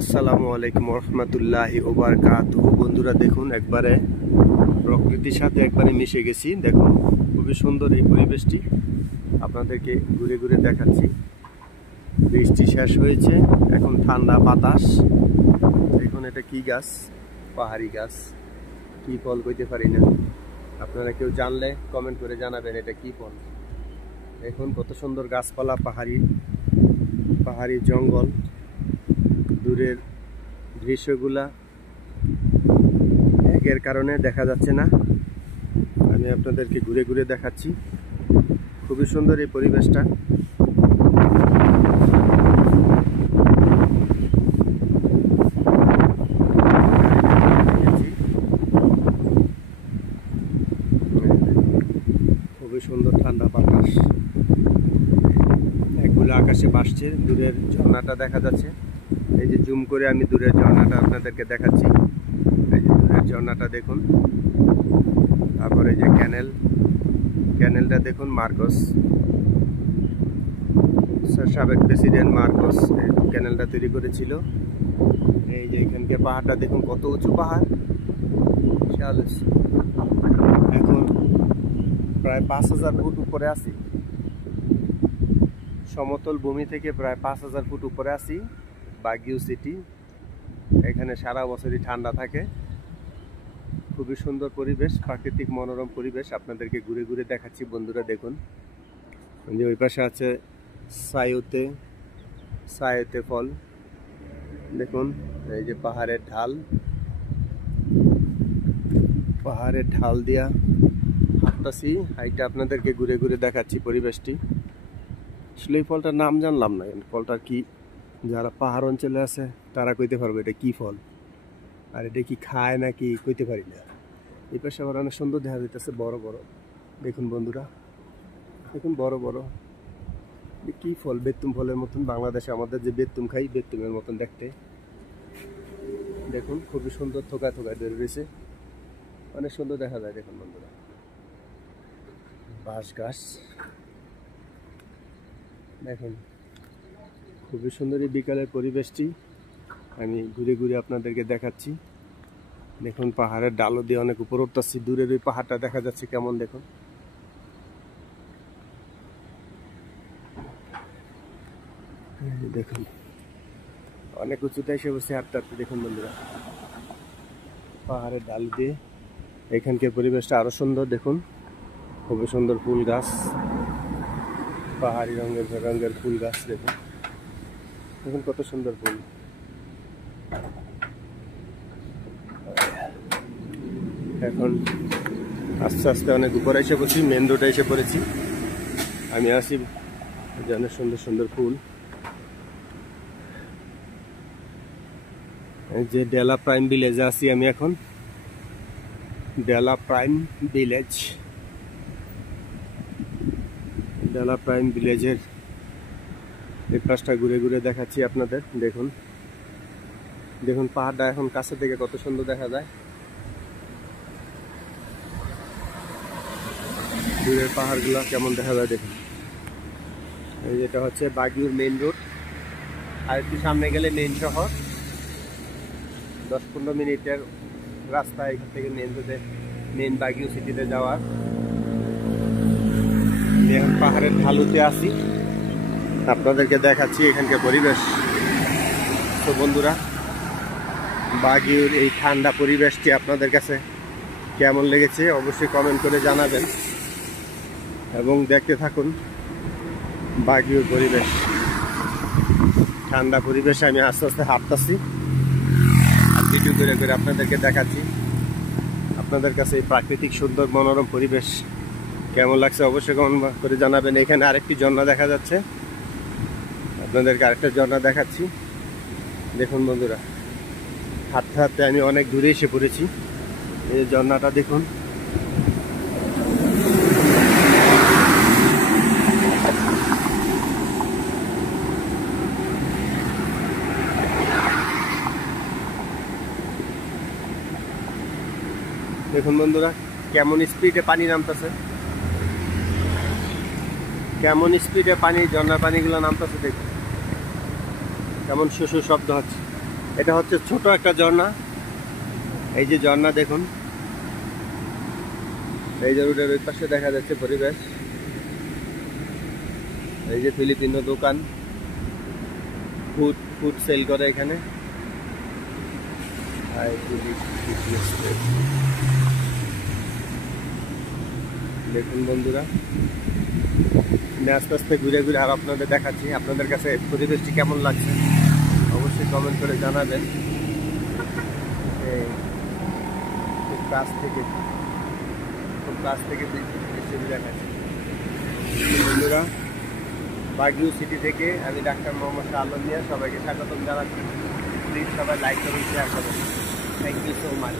আসসালামু আলাইকুম রহমতুল্লাহি ওয়া বারাকাতুহু। বন্ধুরা দেখুন, একবারে প্রকৃতির সাথে একবারে মিশে গেছি। দেখুন খুবই সুন্দর এই পরিবেশটি, আপনাদেরকে ঘুরে ঘুরে দেখাচ্ছি। বৃষ্টি শেষ হয়েছে, এখন ঠান্ডা বাতাস। দেখুন এটা কি গাছ, পাহাড়ি গাছ, কি ফল কইতে পারি না। আপনারা কেউ জানলে কমেন্ট করে জানাবেন এটা কি ফল। দেখুন কত সুন্দর গাছপালা, পাহাড়ি জঙ্গল, দূরের দৃশ্যগুলা একের কারণে দেখা যাচ্ছে না। আমি আপনাদেরকে ঘুরে ঘুরে দেখাচ্ছি। খুবই সুন্দর এই পরিবেশটা। খুবই সুন্দর ঠান্ডা বাতাস, এগুলো আকাশে ভাসছে। দূরের ঝর্ণাটা দেখা যাচ্ছে। এই যে জুম করে আমি দূরের ঝর্ণাটা আপনাদেরকে দেখাচ্ছি। এই যে দূরের ঝর্ণাটা দেখুন। তারপরে যে ক্যানেলটা দেখুন, মার্কোস, সাবেক প্রেসিডেন্ট মার্কোস ক্যানেলটা তৈরি করেছিল। এই যে এখানকার পাহাড়টা দেখুন, কত উঁচু পাহাড়। এখন প্রায় 5000 ফুট উপরে আছি, সমতল ভূমি থেকে প্রায় 5000 ফুট উপরে আছি। বাগিউ সিটি, এখানে সারা বছরই ঠান্ডা থাকে। খুবই সুন্দর পরিবেশ, প্রাকৃতিক মনোরম পরিবেশ। আপনাদেরকে ঘুরে ঘুরে দেখাচ্ছি। বন্ধুরা দেখুন, যে ওই পাশে আছে সায়োতে ফল। দেখুন এই যে পাহাড়ের ঢাল দিয়া হাঁটতাছি, হাইটা আপনাদেরকে ঘুরে ঘুরে দেখাচ্ছি পরিবেশটি। আসলে এই ফলটার নাম জানলাম না, ফলটা কি, যারা পাহাড় অঞ্চলে আছে তারা কইতে পারবে এটা কি ফল, আর এটা কি খায় নাকি কইতে পারি না। এই পাশে আবার অনেক সুন্দর দেখা যাইতেছে, বড় বড়। দেখুন বন্ধুরা, দেখুন বড় বড় কি ফল, বেতুম ফলের মতন। বাংলাদেশে আমাদের যে বেতুম খাই, বেতুমের মতন দেখতে। দেখুন খুবই সুন্দর, থোকা থোকায় ধরে রয়েছে, অনেক সুন্দর দেখা যায়। দেখুন বন্ধুরা, বাঁশ গাছ দেখুন, খুবই সুন্দর এই বিকালের পরিবেশটি আমি ঘুরে ঘুরে আপনাদেরকে দেখাচ্ছি। দেখুন পাহাড়ের ডালও দিয়ে অনেক উপর উঠতেছি। দূরের ওই পাহাড়টা দেখা যাচ্ছে কেমন, দেখুন। দেখুন অনেক উঁচুতে এসে বসে হাঁটতে হাঁটতে। দেখুন বন্ধুরা, পাহাড়ের ডাল দিয়ে এখানকার পরিবেশটা আরো সুন্দর। দেখুন খুবই সুন্দর ফুল গাছ, পাহাড়ি রঙের ফুল গাছ। দেখুন দেখুন কত সুন্দর ফুল। এখন আস্তে আস্তে অনেক উপরে এসে পড়ছি, মেন রোডে এসে পড়েছি। আমি আসি অনেক সুন্দর সুন্দর ফুল। এই যে ডেলা প্রাইম ভিলেজে আছি আমি এখন, ডেলা প্রাইম ভিলেজের এই পাশটা ঘুরে ঘুরে দেখাচ্ছি আপনাদের। দেখুন দেখুন পাহাড়টা এখন কাছে থেকে কত সুন্দর দেখা যায়। দূরের পাহাড়গুলো কেমন দেখা যায় দেখুন। এই যেটা হচ্ছে বাগিউর মেইন রোড, আর একটু সামনে গেলে মেইন শহর। 10-15 মিনিটের রাস্তা এখান থেকে মেইন বাগিউ সিটিতে যাওয়ার। এখন পাহাড়ের ঢালুতে আছি, আপনাদেরকে দেখাচ্ছি এখানকার পরিবেশ। তো বন্ধুরা, বাগিউর এই ঠান্ডা পরিবেশটি আপনাদের কাছে কেমন লেগেছে অবশ্যই কমেন্ট করে জানাবেন, এবং দেখতে থাকুন বাগিউর পরিবেশ। ঠান্ডা পরিবেশে আমি আস্তে আস্তে হাঁটতেছি আর ভিডিও করে করে আপনাদেরকে দেখাচ্ছি। আপনাদের কাছে এই প্রাকৃতিক সুন্দর মনোরম পরিবেশ কেমন লাগছে অবশ্যই কমেন্ট করে জানাবেন। এখানে আরেকটি ঝর্ণা দেখা যাচ্ছে, আপনাদেরকে আরেকটা ঝর্ণা দেখাচ্ছি। দেখুন বন্ধুরা, হাঁটতে হাঁটতে আমি অনেক দূরে এসে পড়েছি। এই ঝর্ণাটা দেখুন। দেখুন বন্ধুরা, কেমন স্পিডে পানি নামতেছে, কেমন স্পিডে পানি, ঝর্ণার পানিগুলো নামতেছে। দেখুন কেমন শু শব্দ হচ্ছে। এটা হচ্ছে ছোট একটা ঝর্ণা। এই যে ঝর্ণা দেখুন, এই যে রোডের ওই পাশে দেখা যাচ্ছে পরিবেশ। এই যে ফিলিপিনো দোকান, ফুড সেল করে এখানে। দেখুন বন্ধুরা, আমি আস্তে আস্তে ঘুরে ঘুরে আর আপনাদের দেখাচ্ছি। আপনাদের কাছে পরিবেশটি কেমন লাগছে অবশ্যই কমেন্ট করে জানাবেন। খুব কাছ থেকে দৃশ্যটি দেখাচ্ছি বন্ধুরা। বাগিউ সিটি থেকে আমি ডাক্তার মোহাম্মদ শাহ আলম মিয়া সবাইকে স্বাগতম জানাচ্ছি। প্লিজ সবাই লাইক করুন, শেয়ার করুন। Thank you so much.